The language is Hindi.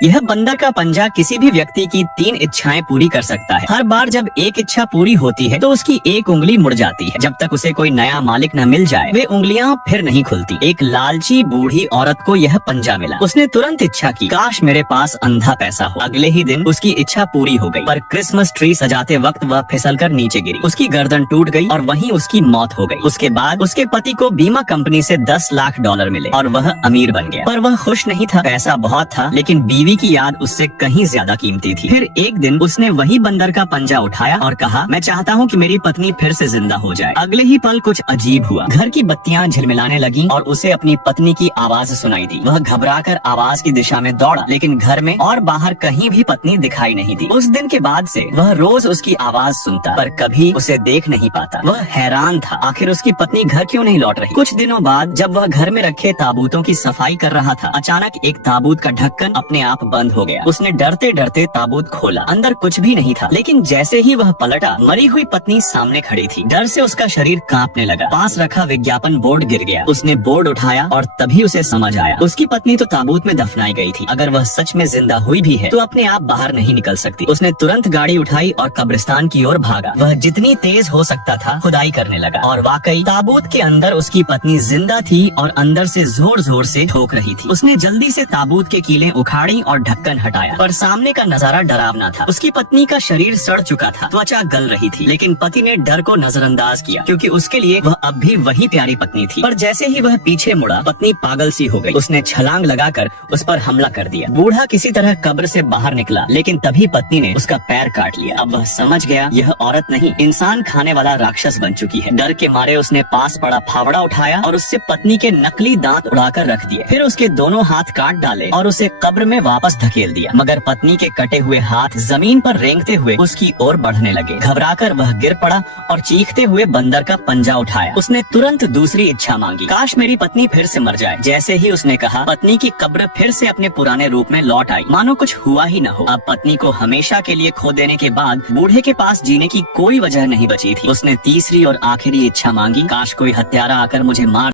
यह बंदर का पंजा किसी भी व्यक्ति की 3 इच्छाएं पूरी कर सकता है। हर बार जब एक इच्छा पूरी होती है तो उसकी एक उंगली मुड़ जाती है। जब तक उसे कोई नया मालिक न मिल जाए वे उंगलियां फिर नहीं खुलती। एक लालची बूढ़ी औरत को यह पंजा मिला। उसने तुरंत इच्छा की, काश मेरे पास अंधा पैसा हो। अगले ही दिन उसकी इच्छा पूरी हो गई, पर क्रिसमस ट्री सजाते वक्त वह फिसलकर नीचे गिरी। उसकी गर्दन टूट गई और वहीं उसकी मौत हो गई। उसके बाद उसके पति को बीमा कंपनी से $10 लाख मिले और वह अमीर बन गया। पर वह खुश नहीं था। पैसा बहुत था लेकिन बीवी की याद उससे कहीं ज्यादा कीमती थी। फिर एक दिन उसने वही बंदर का पंजा उठाया और कहा, मैं चाहता हूँ कि मेरी पत्नी फिर से जिंदा हो जाए। अगले ही पल कुछ अजीब हुआ। घर की बत्तियां झिलमिलाने लगी और उसे अपनी पत्नी की आवाज सुनाई दी। वह घबराकर आवाज की दिशा में दौड़ा, लेकिन घर में और बाहर कहीं भी पत्नी दिखाई नहीं दी। उस दिन के बाद से वह रोज उसकी आवाज सुनता पर कभी उसे देख नहीं पाता। वह हैरान था, आखिर उसकी पत्नी घर क्यों नहीं लौट रही। कुछ दिनों बाद जब वह घर में रखे ताबूतों की सफाई कर रहा था, अचानक एक ताबूत का ढक्कन अपने आप बंद हो गया। उसने डरते डरते ताबूत खोला। अंदर कुछ भी नहीं था, लेकिन जैसे ही वह पलटा मरी हुई पत्नी सामने खड़ी थी। डर से उसका शरीर कांपने लगा। पास रखा विज्ञापन बोर्ड गिर गया। उसने बोर्ड उठाया और तभी उसे समझ आया, उसकी पत्नी तो ताबूत में दफनाई गई थी। अगर वह सच में जिंदा हुई भी है तो अपने आप बाहर नहीं निकल सकती। उसने तुरंत गाड़ी उठाई और कब्रिस्तान की ओर भागा। वह जितनी तेज हो सकता था खुदाई करने लगा और वाकई ताबूत के अंदर उसकी पत्नी जिंदा थी और अंदर से जोर जोर से ठोक रही थी। उसने जल्दी से ताबूत के कीलें उखाड़ी और ढक्कन हटाया, पर सामने का नजारा डरावना था। उसकी पत्नी का शरीर सड़ चुका था, त्वचा गल रही थी, लेकिन पति ने डर को नजरअंदाज किया क्योंकि उसके लिए वह अब भी वही प्यारी पत्नी थी। पर जैसे ही वह पीछे मुड़ा पत्नी पागल सी हो गई। उसने छलांग लगाकर उस पर हमला कर दिया। बूढ़ा किसी तरह कब्र से बाहर निकला, लेकिन तभी पत्नी ने उसका पैर काट लिया। अब वह समझ गया यह औरत नहीं, इंसान खाने वाला राक्षस बन चुकी है। डर के मारे उसने पास पड़ा फावड़ा उठाया और उससे पत्नी के नकली दांत उड़ाकर रख दिए। फिर उसके दोनों हाथ काट डाले और उसे कब्र में वापस धकेल दिया। मगर पत्नी के कटे हुए हाथ जमीन पर रेंगते हुए उसकी ओर बढ़ने लगे। घबराकर वह गिर पड़ा और चीखते हुए बंदर का पंजा उठाया। उसने तुरंत दूसरी इच्छा मांगी, काश मेरी पत्नी फिर से मर जाए। जैसे ही उसने कहा, पत्नी की कब्र फिर से अपने पुराने रूप में लौट आई, मानो कुछ हुआ ही न हो। अब पत्नी को हमेशा के लिए खो देने के बाद बूढ़े के पास जीने की कोई वजह नहीं बची थी। उसने तीसरी और आखिरी इच्छा मांगी, काश कोई हत्यारा आकर मुझे मार